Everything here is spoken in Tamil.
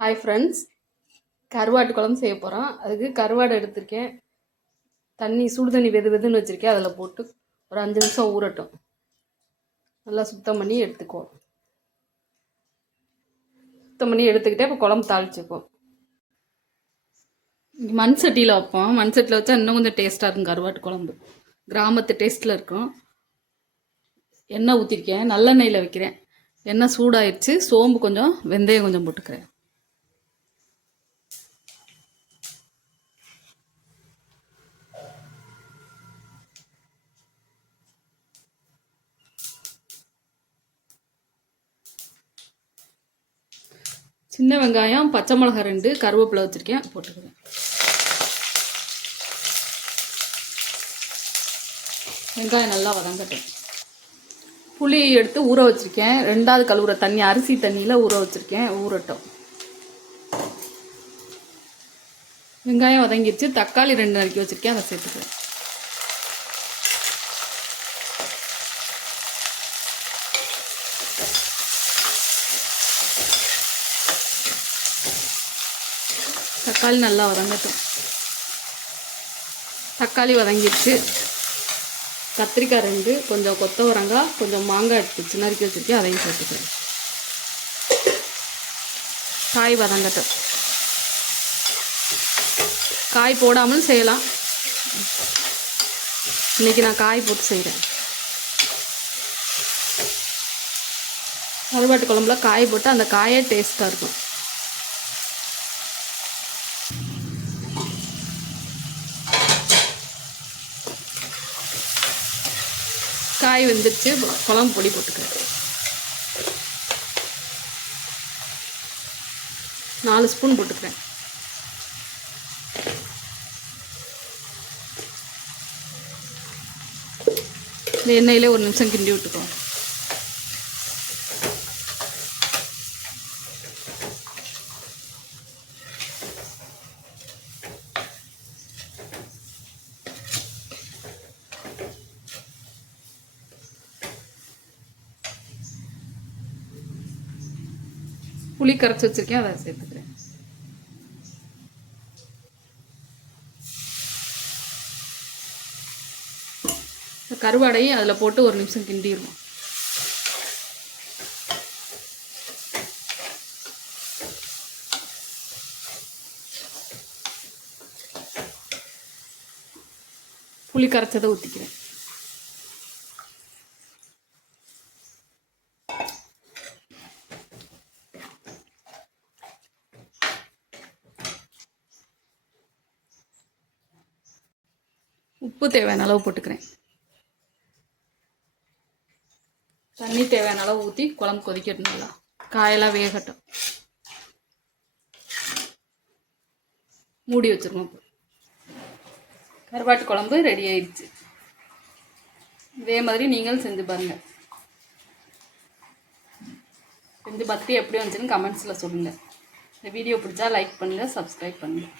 ஹாய் ஃப்ரெண்ட்ஸ், கருவாட்டு குழம்பு செய்ய போகிறோம். அதுக்கு கருவாடு எடுத்திருக்கேன். சுடு தண்ணி வெது வெதுன்னு வச்சுருக்கேன். அதில் போட்டு ஒரு 5 நிமிஷம் ஊறட்டும். நல்லா சுத்தம் பண்ணி எடுத்துக்குவோம். சுத்தம் பண்ணி எடுத்துக்கிட்டே இப்போ குழம்பு தாளிச்சுப்போம். மண் சட்டியில் வைப்போம். மண் சட்டியில் வச்சா இன்னும் கொஞ்சம் டேஸ்ட்டாக இருக்கும். கருவாட்டு குழம்பு கிராமத்து டேஸ்ட்டில் இருக்கும். எண்ணெய் ஊற்றிருக்கேன். நல்லெண்ணெயில் வைக்கிறேன். எண்ணெய் சூடாயிடுச்சு. சோம்பு கொஞ்சம், வெந்தயம் கொஞ்சம் போட்டுக்கிறேன். சின்ன வெங்காயம், பச்சை மிளகாய் 2, கருவேப்பிலை வச்சுருக்கேன், போட்டுக்கிறேன். வெங்காயம் நல்லா வதங்கட்டும். புளி எடுத்து ஊற வச்சுருக்கேன். 2வது கழுவுற தண்ணி, அரிசி தண்ணியில் ஊற வச்சுருக்கேன். ஊறட்டும். வெங்காயம் வதங்கிடுச்சு. தக்காளி 2 நறுக்கி வச்சுருக்கேன், அதை சேர்த்துக்கிறேன். தக்காளி நல்லா வதங்கட்டும். தக்காளி வதங்கிடுச்சு. கத்திரிக்காய் 2, கொஞ்சம் கொத்தவரங்காய், கொஞ்சம் மாங்காய் எடுத்து நறுக்கி வச்சுருக்கேன், அதையும் சேர்த்துக்கிறேன். காய் வதங்கட்டும். காய் போடாமல் செய்யலாம். இன்றைக்கி நான் காய் போட்டு செய்கிறேன். கருவாட்டு குழம்புல காய் போட்டு அந்த காயே டேஸ்ட்டாக இருக்கும். காய் வெந்துருச்சு. குழம்பு பொடி போட்டுக்கிறேன். 4 ஸ்பூன் போட்டுக்கிறேன். இந்த எண்ணெயிலே 1 நிமிஷம் கிண்டி விட்டுக்குவோம். புளி கரைச்சி வச்சுருக்கேன், அதை சேர்த்துக்கிறேன். கருவாடையும் அதில் போட்டு 1 நிமிஷம் கிண்டிடுவோம். புளி கரைச்சதை ஊற்றிக்கிறேன். உப்பு தேவையான அளவு போட்டுக்கிறேன். தண்ணி தேவையான அளவு ஊற்றி குழம்பு கொதிக்கட்டும். நல்லா காயெல்லாம் வேகட்டும். மூடி வச்சுருவோம். கருவாட்டு குழம்பு ரெடி ஆயிடுச்சு. இதே மாதிரி நீங்களும் செஞ்சு பாருங்கள். செஞ்சு பார்த்துட்டு எப்படி வந்துச்சுன்னு கமெண்ட்ஸில் சொல்லுங்கள். இந்த வீடியோ பிடிச்சா லைக் பண்ணுங்கள், சப்ஸ்கிரைப் பண்ணுங்கள்.